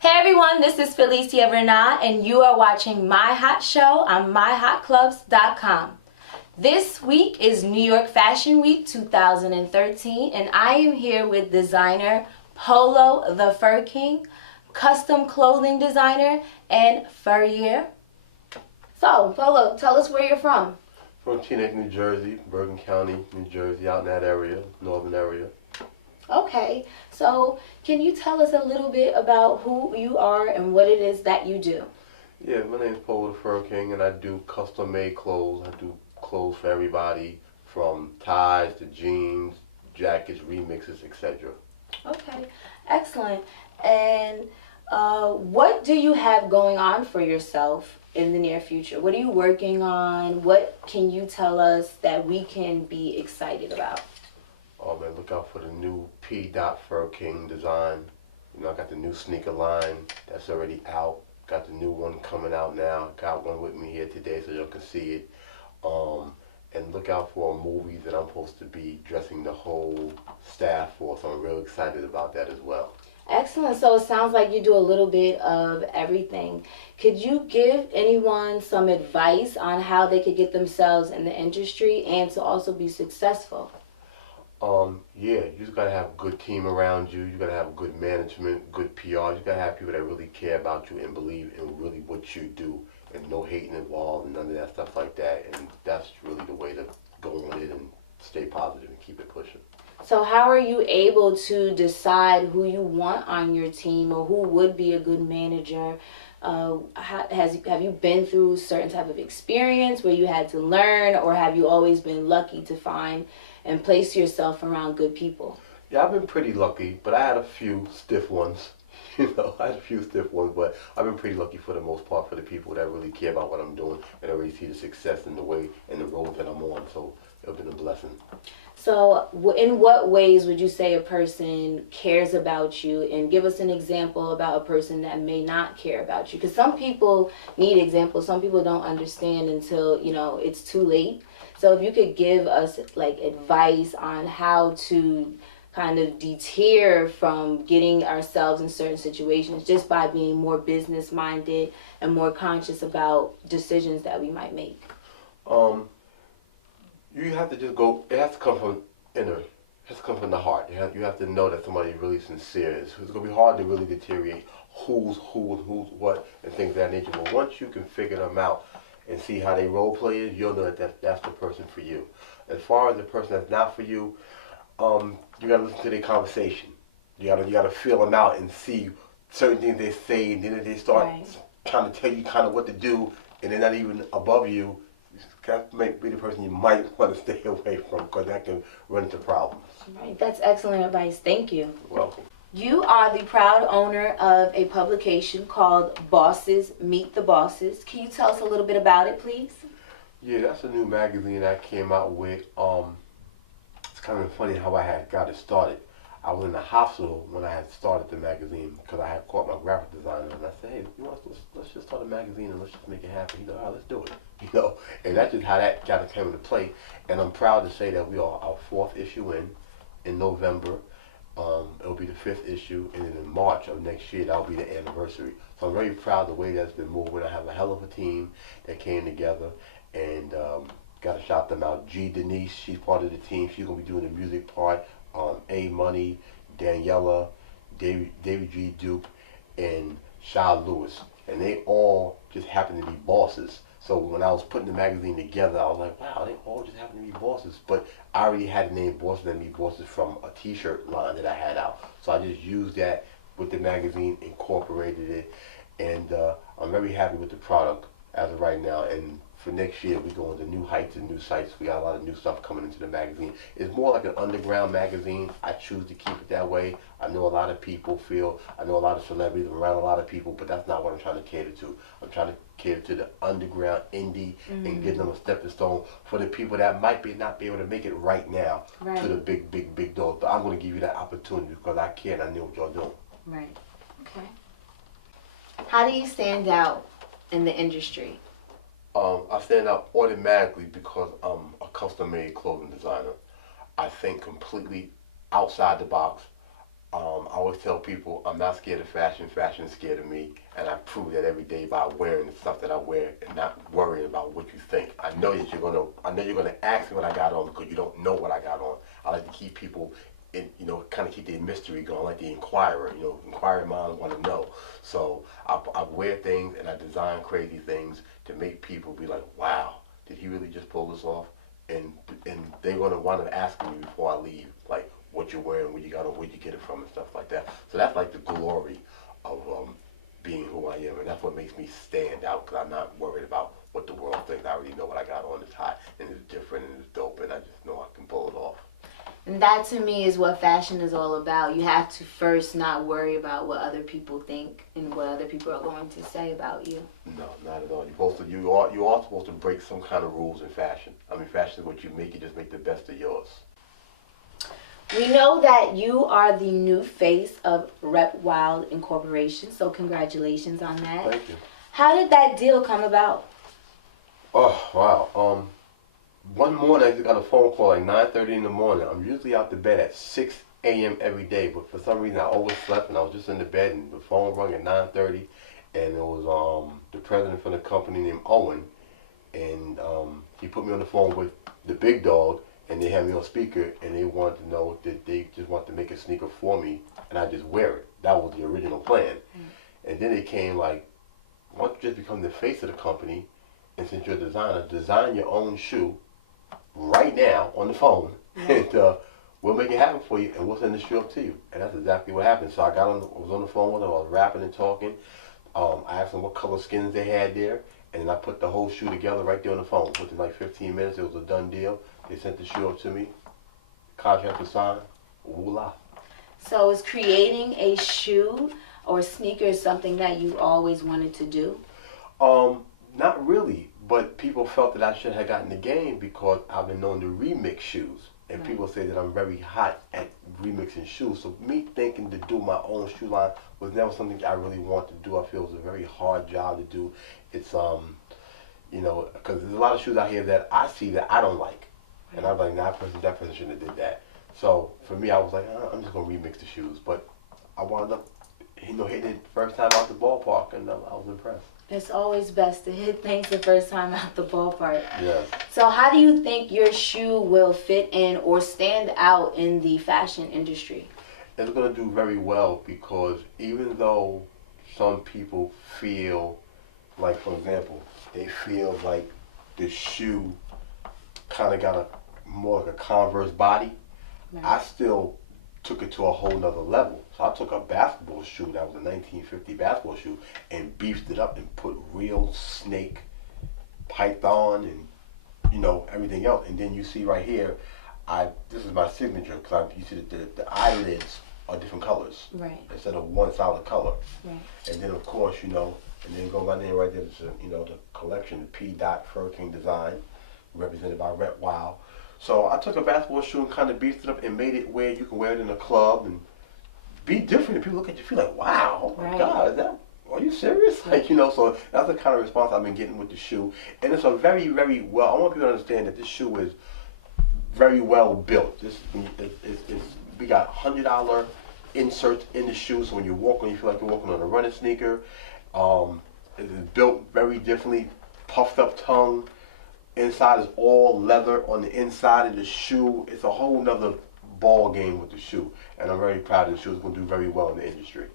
Hey everyone, this is Felicia Renat and you are watching My Hot Show on myhotclubs.com. This week is New York Fashion Week 2013 and I am here with designer Polo the Fur King, custom clothing designer, and furrier. So, Polo, tell us where you're from. From Teaneck, New Jersey, Bergen County, New Jersey, out in that area, northern area. Okay, so can you tell us a little bit about who you are and what it is that you do? Yeah, my name is Polo the Fur King, and I do custom-made clothes. I do clothes for everybody, from ties to jeans, jackets, remixes, etc. Okay, excellent. And what do you have going on for yourself in the near future? What are you working on? What can you tell us that we can be excited about? Oh man, look out for the new P. Fur King design. You know, I got the new sneaker line that's already out. Got the new one coming out now. Got one with me here today so y'all can see it. And look out for a movie that I'm supposed to be dressing the whole staff for, so I'm real excited about that as well. Excellent. So it sounds like you do a little bit of everything. Could you give anyone some advice on how they could get themselves in the industry and to also be successful? Yeah, you just gotta have a good team around you. You gotta have good management, good PR. You gotta have people that really care about you and believe in really what you do, and no hating involved and none of that stuff like that. And that's really the way to go on it and stay positive and keep it pushing. So how are you able to decide who you want on your team or who would be a good manager? Have you been through certain type of experience where you had to learn, or have you always been lucky to find and place yourself around good people? Yeah, I've been pretty lucky, but I had a few stiff ones. I had a few stiff ones, but I've been pretty lucky for the most part for the people that really care about what I'm doing and already see the success in the way and the road that I'm on. So it's been a blessing. So in what ways would you say a person cares about you, and give us an example about a person that may not care about you? Because some people need examples. Some people don't understand until, it's too late. So if you could give us like advice on how to kind of deter from getting ourselves in certain situations just by being more business minded and more conscious about decisions that we might make. You have to just go. It has to come from inner. It has to come from the heart. You have to know that somebody really sincere. It's going to be hard to really deteriorate who's who and who's what and things of that nature. But once you can figure them out and see how they role play is, you'll know that that's the person for you. As far as the person that's not for you, you got to listen to their conversation. You got to feel them out and see certain things they say, and then if they start trying to tell you kind of what to do, and they're not even above you, that might be the person you might want to stay away from, because that can run into problems. Right, that's excellent advice. Thank you. You're welcome. You are the proud owner of a publication called Bosses Meet the Bosses. Can you tell us a little bit about it, please? Yeah, that's a new magazine I came out with. It's kind of funny how I had got it started. I was in the hospital when I had started the magazine because I had caught my graphic designer, and I said, hey, let's just start a magazine and let's just make it happen. He said, all right, let's do it. And that's just how that kind of came into play. And I'm proud to say that we are our 4th issue in November. It'll be the 5th issue, and then in March of next year, that'll be the anniversary. So I'm very proud of the way that's been moving. I have a hell of a team that came together, and got to shout them out. G. Denise, she's part of the team. She's going to be doing the music part. A. Money, Daniela, David G. Duke, and Shaw Lewis. And they all just happen to be bosses. So when I was putting the magazine together, I was like, wow, they all just happen to be bosses. But I already had the name Bosses and Me Bosses from a t-shirt line that I had out. So I just used that with the magazine, incorporated it, and I'm very happy with the product as of right now. And for next year, we're going to new heights and new sites. We got a lot of new stuff coming into the magazine. It's more like an underground magazine. I choose to keep it that way. I know a lot of people I know a lot of celebrities, I'm around a lot of people, but that's not what I'm trying to cater to. I'm trying to cater to the underground indie and give them a stepping stone for the people that might not be able to make it right now to the big dogs. But I'm going to give you that opportunity because I can. I know what y'all doing. Right. Okay. How do you stand out in the industry? I stand out automatically because I'm a custom-made clothing designer. I think completely outside the box. I always tell people I'm not scared of fashion. Fashion is scared of me, and I prove that every day by wearing the stuff that I wear and not worrying about what you think. I know you're gonna ask me what I got on because you don't know what I got on. I like to keep people in, kind of keep the mystery going, like the inquirer. Inquiring minds want to know. So I wear things and I design crazy things to make people be like, wow, did he really just pull this off? And they're gonna wind up asking me before I leave, like, what you're wearing, where you got it, where'd you get it from, and stuff like that. So that's like the glory of being who I am, and that's what makes me stand out, because I'm not worried about what the world thinks. I already know what I got on is hot, and it's different, and it's dope, and I just know I can pull it off. And that to me is what fashion is all about. You have to first not worry about what other people think and what other people are going to say about you. No, not at all. You are supposed to break some kind of rules in fashion. I mean, fashion is what you make. You just make the best of yours. We know that you are the new face of Rep Wild Incorporation, so congratulations on that. Thank you. How did that deal come about? Oh, wow. One morning I just got a phone call like 9:30 in the morning. I'm usually out to bed at 6 a.m. every day, but for some reason I overslept and I was just in the bed and the phone rang at 9:30, and it was the president from the company named Owen, and he put me on the phone with the big dog, and they had me on speaker, and they wanted to know that they just want to make a sneaker for me, and I just wear it. That was the original plan. And then it came like, why don't you just become the face of the company, and since you're a designer, design your own shoe right now on the phone, and we'll make it happen for you, and we'll send the shoe up to you. And that's exactly what happened. So I was on the phone with them, I was rapping and talking. I asked them what color skins they had there, and then I put the whole shoe together right there on the phone. Within like 15 minutes, it was a done deal. They sent the shoe up to me, contract was signed, voila. So is creating a shoe or sneaker something that you always wanted to do? Not really, but people felt that I should have gotten the game because I've been known to remix shoes. And people say that I'm very hot at remixing shoes. So me thinking to do my own shoe line was never something I really wanted to do. I feel it's a very hard job to do. It's, because there's a lot of shoes out here that I see that I don't like. And I'm like, nah, that person shouldn't have did that. So for me, I was like, I'm just going to remix the shoes. But I wound up, hitting it first time out the ballpark, and I was impressed. It's always best to hit things the first time out the ballpark. Yes. So how do you think your shoe will fit in or stand out in the fashion industry? It's going to do very well because even though some people feel like, for example, they feel like the shoe kind of got more like a Converse body, right. I still took it to a whole nother level. So I took a basketball shoe that was a 1950 basketball shoe and beefed it up and put real snake, python, and everything else. And then you see right here, this is my signature because you see the eyelids are different colors, right? Instead of one solid color, right? And then of course and then go my name right there. It's the collection, the P. Fur King Design, represented by Rep Wild. So I took a basketball shoe and kind of beefed it up and made it where you can wear it in a club and be different. And people look at you, feel like, wow, oh my God, are you serious? So that's the kind of response I've been getting with the shoe. And it's a very, very well, I want people to understand that this shoe is very well built. We got $100 inserts in the shoe, so when you walk on, you feel like you're walking on a running sneaker. It is built very differently, puffed up tongue. Inside is all leather on the inside of the shoe. It's a whole nother ball game with the shoe, and I'm very proud of the shoe. It's going to do very well in the industry.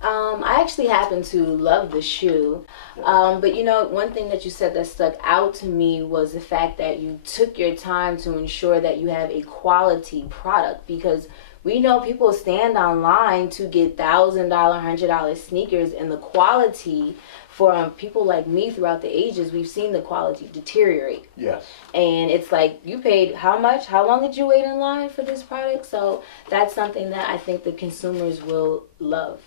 I actually happen to love the shoe, but one thing that you said that stuck out to me was the fact that you took your time to ensure that you have a quality product, because we know people stand online to get $1,000, $100 sneakers, and the quality for people like me throughout the ages, we've seen the quality deteriorate. Yes. And it's like, you paid how much? How long did you wait in line for this product? So that's something that I think the consumers will love.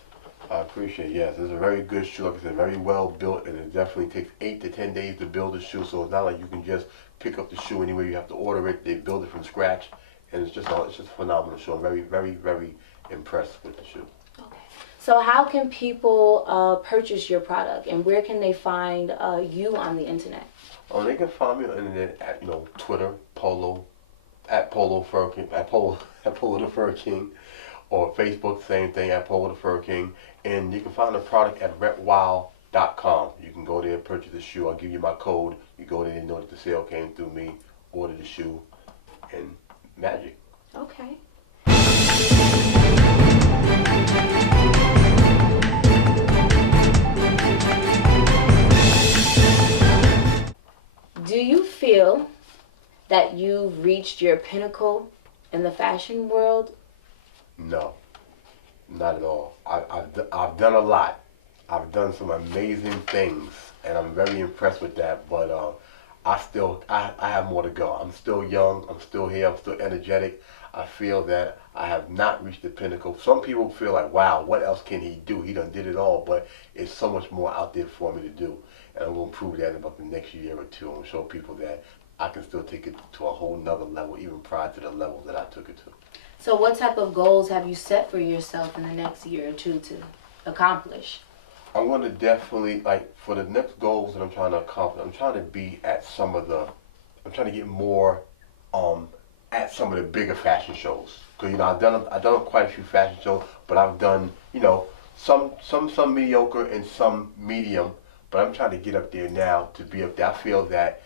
I appreciate it. Yes, it's a very good shoe. Like I said, very well built, and it definitely takes 8 to 10 days to build a shoe. So it's not like you can just pick up the shoe anywhere. You have to order it. They build it from scratch, and it's just a phenomenal shoe. I'm very, very, very impressed with the shoe. Okay. So how can people purchase your product, and where can they find you on the internet? They can find me on the internet at Twitter, Polo, at Polo Fur King, at Polo the Fur King. or Facebook, same thing at Polo the Fur King. And you can find the product at repwild.com. You can go there, purchase the shoe. I'll give you my code. You go there and know that the sale came through me, order the shoe, and magic. Okay. Do you feel that you've reached your pinnacle in the fashion world? No, not at all. I've done a lot. I've done some amazing things, and I'm very impressed with that. But I have more to go. I'm still young. I'm still here. I'm still energetic. I feel that I have not reached the pinnacle. Some people feel like, wow, what else can he do? He done did it all, but it's so much more out there for me to do. And I'm going to prove that in about the next year or two and show people that I can still take it to a whole nother level, even prior to the level that I took it to. So what type of goals have you set for yourself in the next year or two to accomplish? I'm going to definitely, like, for the next goals that I'm trying to accomplish, I'm trying to be at I'm trying to get more at some of the bigger fashion shows. Because, you know, I've done quite a few fashion shows, but I've done, you know, some mediocre and some medium, but I'm trying to get up there now to be up there. I feel that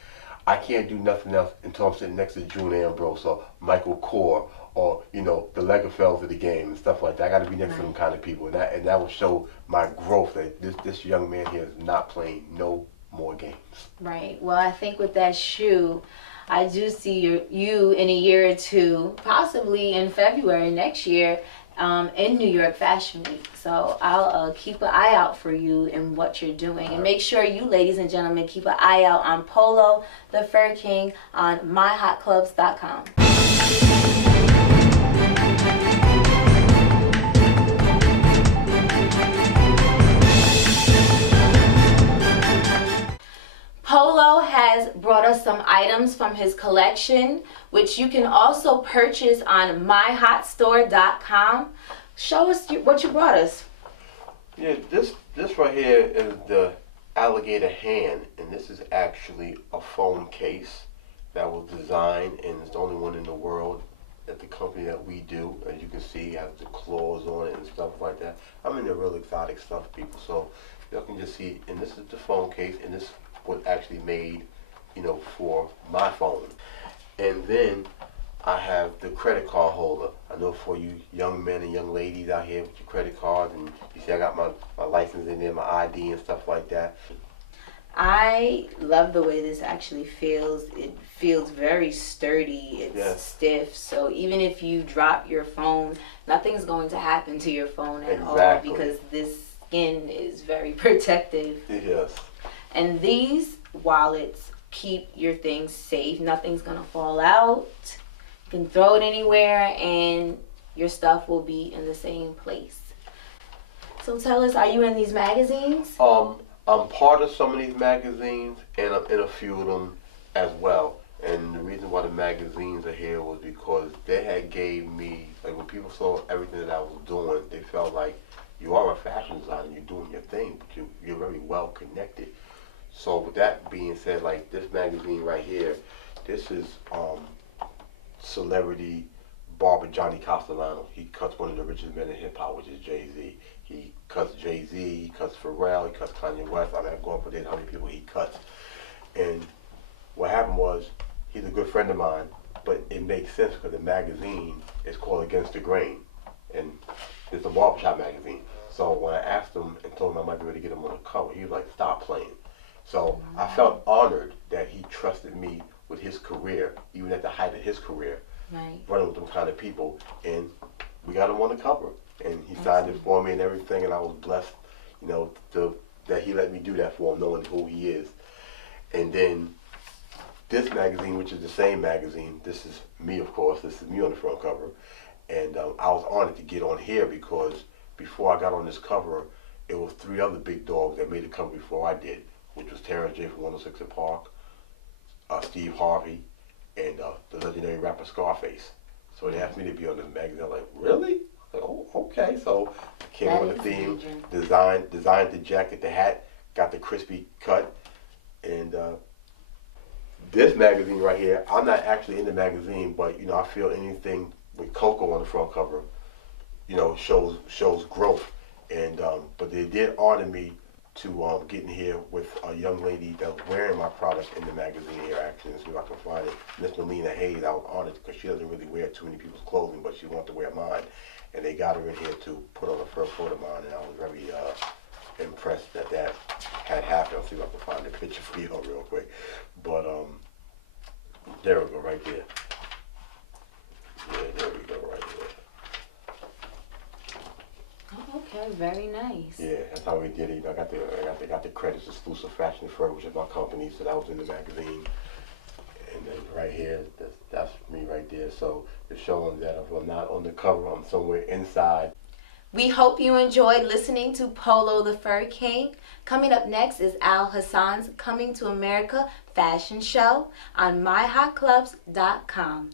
I can't do nothing else until I'm sitting next to June Ambrose or Michael Kors or, you know, the Lagerfelds of the game and stuff like that. I got to be next to them kind of people, and that will show my growth that this young man here is not playing no more games. Right. Well, I think with that shoe, I do see you in a year or two, possibly in February next year, in New York Fashion Week. So I'll keep an eye out for you and what you're doing. And make sure you, ladies and gentlemen, keep an eye out on Polo the Fur King on myhotclubs.com. Polo has brought us some items from his collection, which you can also purchase on myhotstore.com. Show us what you brought us. Yeah, this right here is the alligator hand, and this is actually a foam case that was designed, and it's the only one in the world at the company that we do. As you can see, it has the claws on it and stuff like that. I'm into real exotic stuff, people, so y'all can just see, and this is the phone case, and this was actually made, you know, for my phone. And then I have the credit card holder. I know for you young men and young ladies out here with your credit cards, and you see I got my license in there, my ID and stuff like that. I love the way this actually feels. It feels very sturdy. It's stiff. So even if you drop your phone, nothing's going to happen to your phone at all because this skin is very protective. Yes. And these wallets keep your things safe. Nothing's going to fall out. You can throw it anywhere and your stuff will be in the same place. So tell us, are you in these magazines? I'm part of some of these magazines, and I'm in a few of them as well. And the reason why the magazines are here was because they had gave me, like when people saw everything that I was doing, they felt like, you are a fashion designer, you're doing your thing, but you're very well connected. So with that being said, like this magazine right here, this is celebrity barber Johnny Castellano. He cuts one of the richest men in hip hop, which is Jay-Z. He cuts Jay-Z, he cuts Pharrell, he cuts Kanye West. I mean, I'm going for days how many people he cuts. And what happened was, he's a good friend of mine, but it makes sense because the magazine is called Against the Grain. And it's a barbershop magazine. So when I asked him and told him I might be able to get him on the cover, he was like, stop playing. So I felt honored that he trusted me with his career, even at the height of his career, running with them kind of people. And we got him on the cover. And he signed it for me and everything, and I was blessed, you know, that he let me do that for him, knowing who he is. And then this magazine, which is the same magazine, this is me, of course. This is me on the front cover. And I was honored to get on here because before I got on this cover, it was 3 other big dogs that made the cover before I did, which was Terrence J from 106 & Park, Steve Harvey, and the legendary rapper Scarface. So they asked me to be on this magazine. I'm like, really? Like, oh, okay. So I came up with a theme, designed the jacket, the hat, got the crispy cut, and this magazine right here, I'm not actually in the magazine, but you know, I feel anything with Coco on the front cover, shows growth. And but they did honor me to getting here with a young lady that was wearing my product in the magazine here. Actually, and see if I can find it. Miss Melina Hayes. I was honored because she doesn't really wear too many people's clothing, but she wanted to wear mine, and they got her in here to put on the first photo of mine, and I was very impressed that had happened. I'll see if I can find the picture for you real quick. But there we go, right there. Yeah, there we go, right there. Oh, okay, very nice. Yeah, that's how we did it. I got the credits, Exclusive Fashion Fur, which is my company, so that was in the magazine. And then right here, that's me right there. So it's showing that if I'm not on the cover, I'm somewhere inside. We hope you enjoyed listening to Polo the Fur King. Coming up next is Al Hassan's Coming to America fashion show on myhotclubs.com.